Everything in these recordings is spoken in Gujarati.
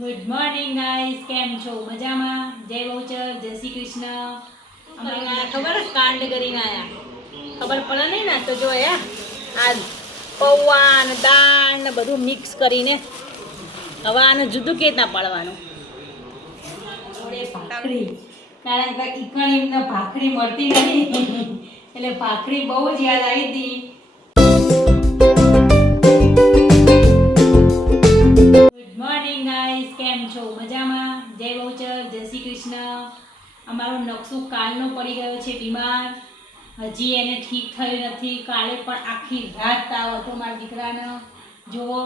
ગુડ મોર્નિંગ ગાઈસ, કેમ છો? મજામાં? જય બહુચર, જય શ્રી કૃષ્ણ. અમારા ખબર કાંડ કરીને આયા, ખબર પડે નહીં ને તો જો આ પૌવા ને દાળ ને બધું મિક્સ કરીને હવે આને જુદું કે ના પાડવાનું. ભાખરી, કારણ કે ઈકણ એમને ભાખરી મળતી નથી એટલે ભાખરી બહુ જ યાદ આવી હતી. મોર્નિંગ ગાઈસ, કેમ છો? મજામાં? જય બહુચર, જય શ્રી કૃષ્ણ. અમારો નકશો કાલનો પડી ગયો છે બીમાર, હજી એને ઠીક થયું નથી. કાલે પણ આખી રાત તાવ હતો મારા દીકરાને. જુઓ,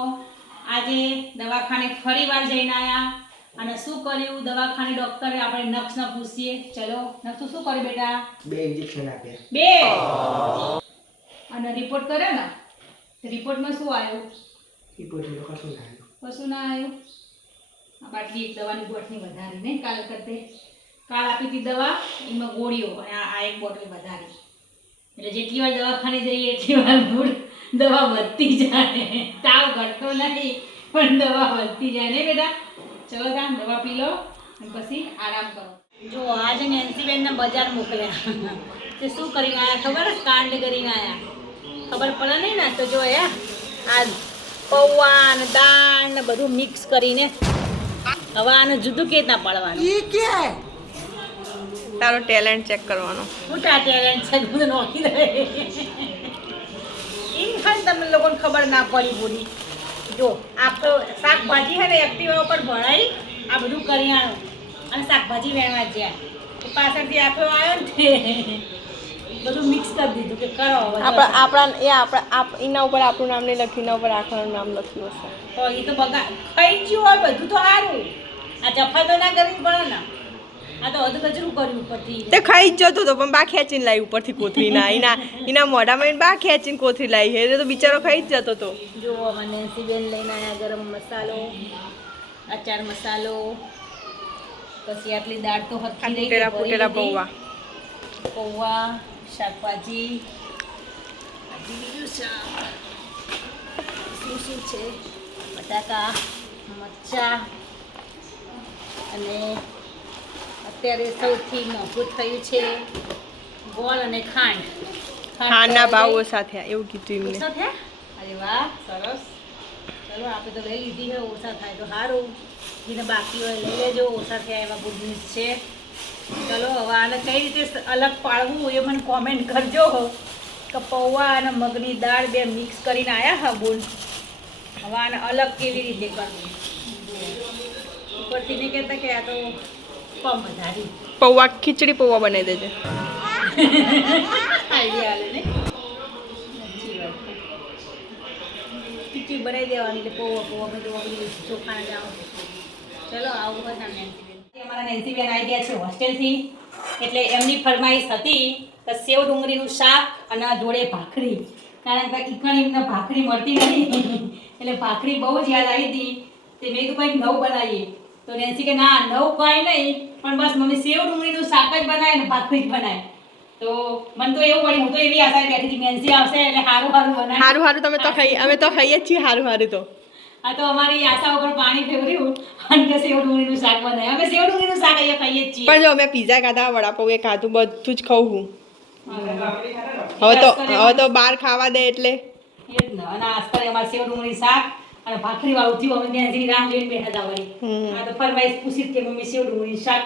આજે દવાખાને ફરી વાર જઈને આવ્યા અને શું કર્યું દવાખાને ડૉક્ટરે? આપણે નક્ષને પૂછીએ. ચલો નક્ષુ, શું કર્યું બેટા? 2 ઇન્જેક્શન આપ્યા. 2 અને રિપોર્ટ કર્યો ને? રિપોર્ટમાં શું આવ્યું? રિપોર્ટમાં કશું ના આવ્યું. કશું ના આવ્યું. આ બાટલી એક દવાની બોટલી વધારી નહીં કાલ કરતે. કાલ આપી હતી દવા, એમાં ગોળીઓ, અને આ એક બોટલ વધારી. એટલે જેટલી વાર દવાખાને જઈએ એટલી વાર દવા વધતી જાય. તાવ ઘટતો નથી પણ દવા વધતી જાય ને બેટા. ચલો તા દવા પી લો અને પછી આરામ કરો. જો આજે નેન્સીબેનને બજાર મોકલ્યા તે શું કરીને આવ્યા ખબર? કાંડ કરીને આવ્યા. ખબર પડે નહીં ને તો જો આ પૌવા ને દાળ ને બધું મિક્સ કરીને હવે આને જુદું કે ના પાડવાનું. ઈ કે તારો ટેલેન્ટ ચેક કરવાનો. મોટા ટેલેન્ટ છે, બધું નોખી દે. એમ ખાલી તમને લોકોને ખબર ના પડી પૂરી. જો આપણો શાકભાજી છે ને એક્ટિવા ઉપર ભણાઈ આ બધું કરિયાણું અને શાકભાજી વેણવા જ્યાં પાછળથી આખો આવ્યો ને તે બધું મિક્સ કરી દીધું કે કરો હવે. એના ઉપર આપણું નામ નહીં લખ્યું, એના ઉપર આખવાનું નામ લખ્યું હશે. તો એ તો બગા ખાઈ ગયું હોય બધું તો સારું. આ જફા તો ના કરવી પડે ને. આ તો હદ કચરું કર્યું ઉપરથી. તે ખાઈ જ જતો હતો પણ બા ખેંચીને લાવી ઉપરથી કોથળીના એના મોઢામાં એને બા ખેંચીને કોથળી લાવી. એ તો બિચારો ખાઈ જ જતો હતો. જુઓ, મને સીબેન લઈને આવ્યા ગરમ મસાલો, અચાર મસાલો, પછી આટલી દાળ તો હરખી રહી, ફૂટેલા પૌવા, પૌવા, શાકભાજી, બીજું શાક શું છે, બટાકા, મરચાં, અને અત્યારે સૌથી મોંઘું થયું છે ગોળ અને ખાંડ. ખાંડના ભાવ ઓછા થયા એવું કીધું એમને. ઓછા થયા? અરે વાહ, સરસ. ચલો આપણે તો લઈ લીધી છે, ઓછા થાય તો સારું. જેને બાકી હોય લઈ લેજો, ઓછા થયા એવા ગુડ ન્યૂઝ છે. ચલો હવે આને કઈ રીતે અલગ પાડવું એ મને કોમેન્ટ કરજો. કે પૌવા અને મગની દાળ બે મિક્સ કરીને આવ્યા હા બોલ. હવે આને અલગ કેવી રીતે કરવું? ઉપરથી નહીં કહેતા કે આ તો કમ વધારી પૌવા ખીચડી પૌવા બનાવી દેજે. આઈડિયા આલે ને. સાચી વાત. ખીચડી બનાવી દેવાની એટલે પૌવા બધું ચોખાના જાવ. ચલો આવું હોય ને નેન્સીબેન. અમારા નેન્સીબેન આવી ગયા છે હોસ્ટેલથી, એટલે એમની ફરમાઈશ હતી કે સેવ ડુંગળીનું શાક અને જોડે ભાખરી, કારણ કે ઈકણ એમને ભાખરી મળતી નથી એટલે ભાખરી બહુ જ યાદ આવી હતી. તે મેં કીધું કંઈક નવું બનાવીએ. તો નેન્સી કે ના નવું કાંઈ નહીં, પણ બસ મમ્મી સેવ ડુંગળીનું શાક જ બનાવે ને ભાખરી જ બનાવે. તો મને તો એવું પડ્યું, હું તો એવી આશા બેઠી હતી નેન્સી આવશે એટલે સારું બનાવે. સારું તમે તો ખાઈ, અમે તો ખાઈએ જ છીએ સારું તો. આ તો અમારી આશા ઉપર પાણી ફેરવ્યું અને કે સેવ ડુંગળીનું શાક બનાવે. અમે સેવ ડુંગળીનું શાક અહીંયા ખાઈએ જ છીએ. પણ જો અમે પીઝા ખાધા, વડાપાઉં એ ખાધું, બધું જ ખાઉં હું. હવે તો બહાર ખાવા દે એટલે એ જ ને. અને આજકાલ અમારે સેવ ડુંગળી શાક અને ભાખરી વાળું થયું. અમે નેન્સીની રાહ જોઈને બેઠા હતા વળી. આ તો ફરમાઈશ પૂછી કે મમ્મી સેવ ડુંગળી શાક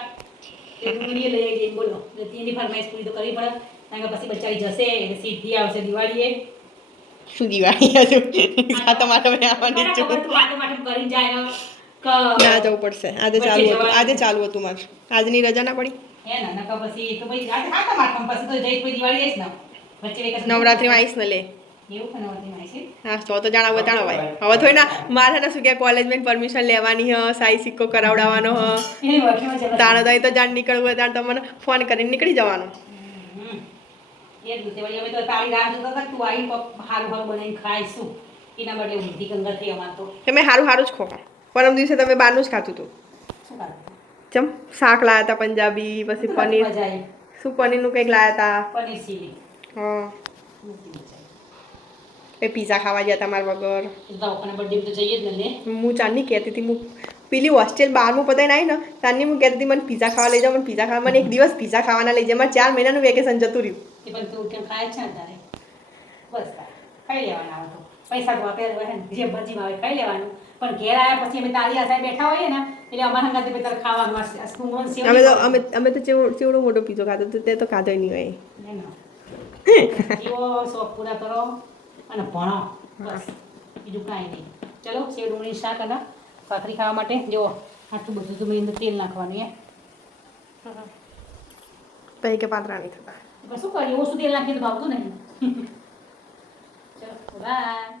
એ ડુંગળી લઈ જઈને બોલો. તો તેની ફરમાઈશ પૂરી તો કરવી પડે, કારણ કે પછી બચારી જશે એટલે સીધી આવશે દિવાળીએ. શું દિવાળી હજુ તમારે આવવાની જ છું. કરી જાય ના જવું પડશે. આજે ચાલુ હતું મારે. આજની રજા ના પડી. હે ને નકર પછી તો ભાઈ રાતે ખાતા માટમ પછી તો જઈ કોઈ દિવાળી આવીશ ને વચ્ચે વેકેશન નવરાત્રીમાં આવીશ ને લે. એવું કે નવરાત્રીમાં આવીશ? હા તો જાણો બતાડો ભાઈ. હવે થોડી ના મારે ને શું કે કોલેજમાં પરમિશન લેવાની હ, સાઈ સિક્કો કરાવડાવવાનો હ. એની વર્કમાં જવા તાણે તો તો જાણ નીકળવું હોય ત્યારે તમને ફોન કરીને નીકળી જવાનું. એ જ રીતે વળી અમે તો તારી રાહ જોતા હતા તું આવી હારું બનાવીને ખાઈશું. એના માટે ઊંધી ગંગા થઈ અમાર તો. તમે સારું જ ખો. પરમ દિવસે તમે બહારનું જ ખાતું હતું. શું ખાધું? ચમ શાક લાયા હતા પંજાબી, પછી પનીર, મજા આવી. શું પનીરનું કંઈક લાયા હતા. પનીર ચીલી. હા એ પીઝા ખાવા ગયા હતા મારા વગર. દવાખાને બર્થડે તો જઈએ જ ને લે. હું ચાંદની કહેતી હતી, હું પેલી હોસ્ટેલ 12મું પતાઈને આવી ને તારની હું કહેતી હતી મને પીઝા ખાવા લઈ જાઓ મને પીઝા ખાવા મને એક દિવસ પીઝા ખાવાના લઈ જાય મારે 4 મહિનાનું વેકેશન જતું રહ્યું એ પણ તું કેમ ખાય છે ને તારે બસ ખાઈ લેવાના આવે તો પૈસા તો આપે હોય ને જે ભજીમાં આવે ખાઈ લેવાનું પણ ઘેર આવ્યા પછી અમે તારી આસાએ બેઠા હોઈએ ને એટલે અમારા હંગાતે પછી તારે ખાવાનું મળશે આ સ્કૂલ અમે તો ચેવડો મોટો પીઝો ખાધો તો તે તો ખાધો નહીં હોય જીવો શોખ પૂરા કરો અને ભણો બસ બીજું કાંઈ નહીં ચલો સેવ ડુંગળી શાક અને ભાખરી ખાવા માટે જો આટલું બધું તો મેં તેલ નાખવાનું તઈ કે પાત્રા નહીં થતા શું કરીએ ઓછું તેલ નાખીને ભાવતું નહીં ચલો બાય